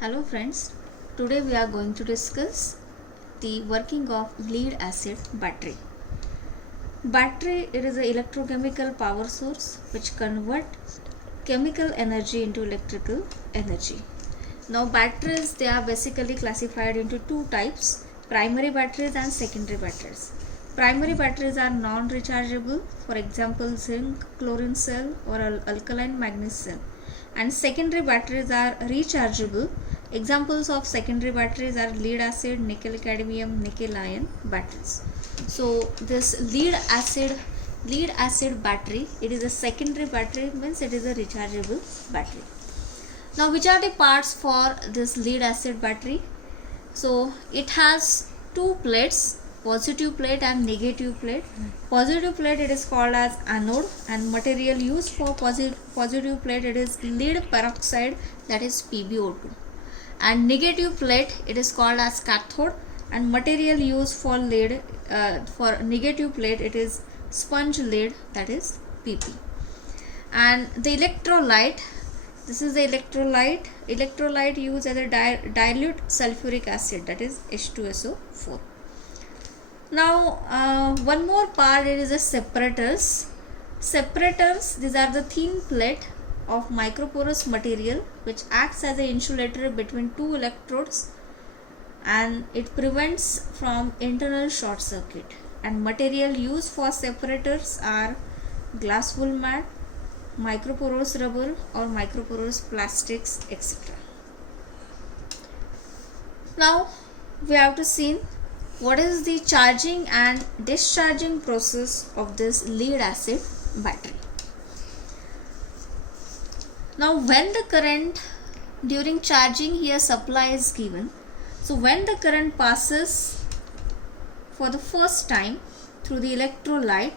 Hello friends, today we are going to discuss the working of lead acid battery. Battery, it is an electrochemical power source which convert chemical energy into electrical energy. Now batteries, they are basically classified into two types, primary batteries and secondary batteries. Primary batteries are non-rechargeable, for example zinc chlorine cell or alkaline manganese cell, and secondary batteries are rechargeable. Examples of secondary batteries are lead acid, nickel cadmium, nickel ion batteries. So this lead acid battery, it is a secondary battery, means it is a rechargeable battery. Now which are the parts for this lead acid battery? So it has two plates, positive plate and negative plate. Positive plate, it is called as anode, and material used for positive plate, it is lead peroxide, that is PbO2. And negative plate, it is called as cathode, and material used for lead for negative plate, it is sponge lead, that is Pp. And the electrolyte, this is the electrolyte used as a dilute sulfuric acid, that is H2SO4. Now one more part, it is the separators. These are the thin plate of microporous material which acts as an insulator between two electrodes, and it prevents from internal short circuit. And material used for separators are glass wool mat, microporous rubber or microporous plastics, etc. Now we have to see what is the charging and discharging process of this lead acid battery. Now when the current during charging, here supply is given. So when the current passes for the first time through the electrolyte,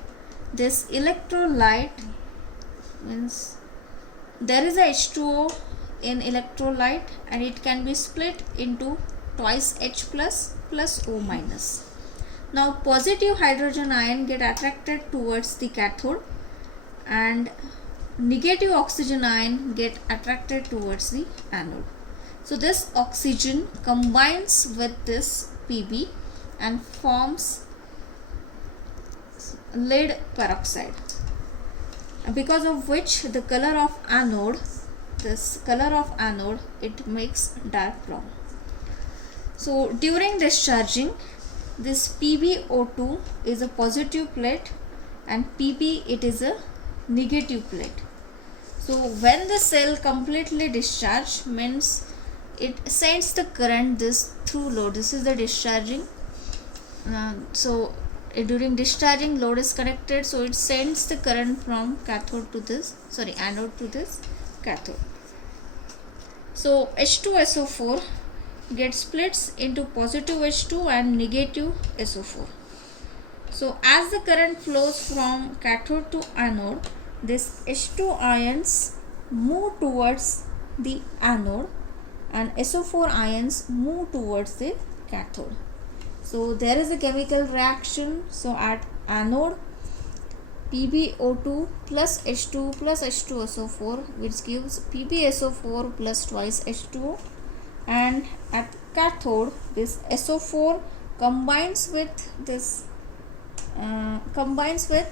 this electrolyte means there is a H2O in electrolyte, and it can be split into twice H plus O minus. Now positive hydrogen ion get attracted towards the cathode, and negative oxygen ion get attracted towards the anode. So this oxygen combines with this Pb and forms lead peroxide, because of which the color of anode, it makes dark brown. So during discharging, this PbO2 is a positive plate and Pb, it is a negative plate. So when the cell completely discharged, means it sends the current this through load. This is the discharging. During discharging, load is connected, so it sends the current from anode to this cathode. So H2SO4 gets splits into positive H2 and negative SO4. So as the current flows from cathode to anode, this H2 ions move towards the anode and SO4 ions move towards the cathode. So there is a chemical reaction. So at anode, PbO2 plus H2 plus H2SO4, which gives PbSO4 plus twice H2O, and at cathode, this SO4 combines with this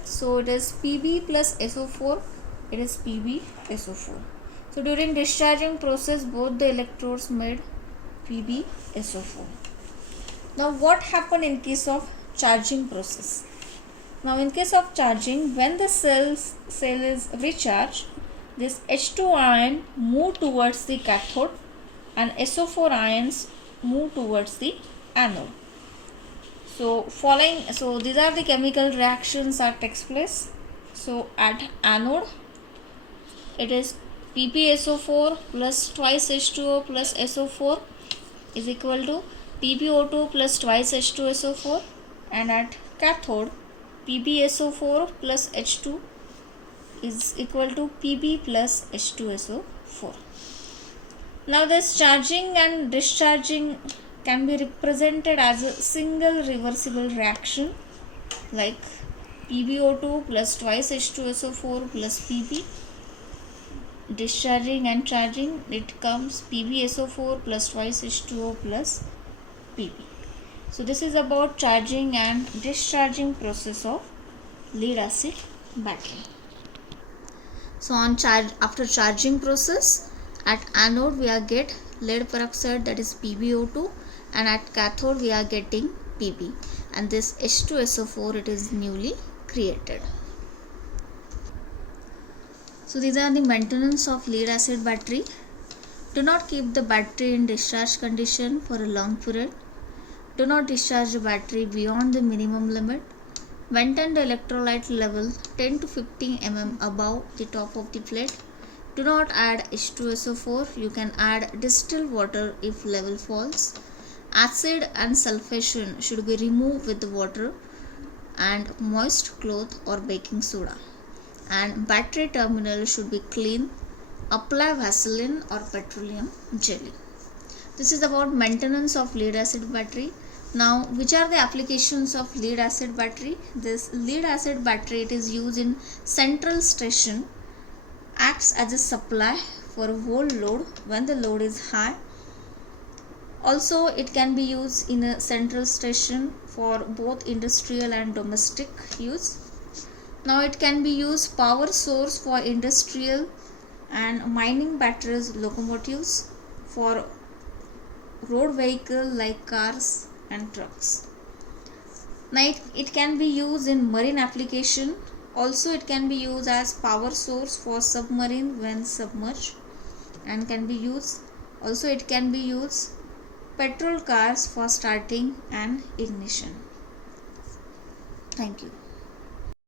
so it is Pb plus SO4, it is PbSO4. So during discharging process, both the electrodes made PbSO4. Now what happened in case of charging process? Now in case of charging, when the cell is recharged, this H2 ion move towards the cathode and SO4 ions move towards the anode. So these are the chemical reactions that takes place. So at anode, it is PbSO4 plus twice H2O plus SO4 is equal to PbO2 plus twice H2SO4, and at cathode, PbSO4 plus H2 is equal to Pb plus H2SO4. Now this charging and discharging can be represented as a single reversible reaction, like PbO2 plus twice H2SO4 plus Pb discharging and charging, it comes PbSO4 plus twice H2O plus Pb. So this is about charging and discharging process of lead acid battery. So on after charging process, at anode we are get lead peroxide, that is PbO2, and at cathode we are getting Pb, and this H2SO4 it is newly created. So these are the maintenance of lead acid battery. Do not keep the battery in discharge condition for a long period. Do not discharge the battery beyond the minimum limit. Maintain the electrolyte level 10 to 15 mm above the top of the plate. Do not add H2SO4. You can add distilled water if level falls. Acid and sulfation should be removed with the water and moist cloth or baking soda. And battery terminal should be clean. Apply Vaseline or petroleum jelly. This is about maintenance of lead acid battery. Now, which are the applications of lead acid battery? This lead acid battery, it is used in central station, acts as a supply for a whole load when the load is high. Also, it can be used in a central station for both industrial and domestic use. Now it can be used power source for industrial and mining batteries, locomotives, for road vehicle like cars and trucks. Now it can be used in marine application. Also it can be used as power source for submarine when submerged, and can be used, also it can be used petrol cars for starting and ignition. Thank you.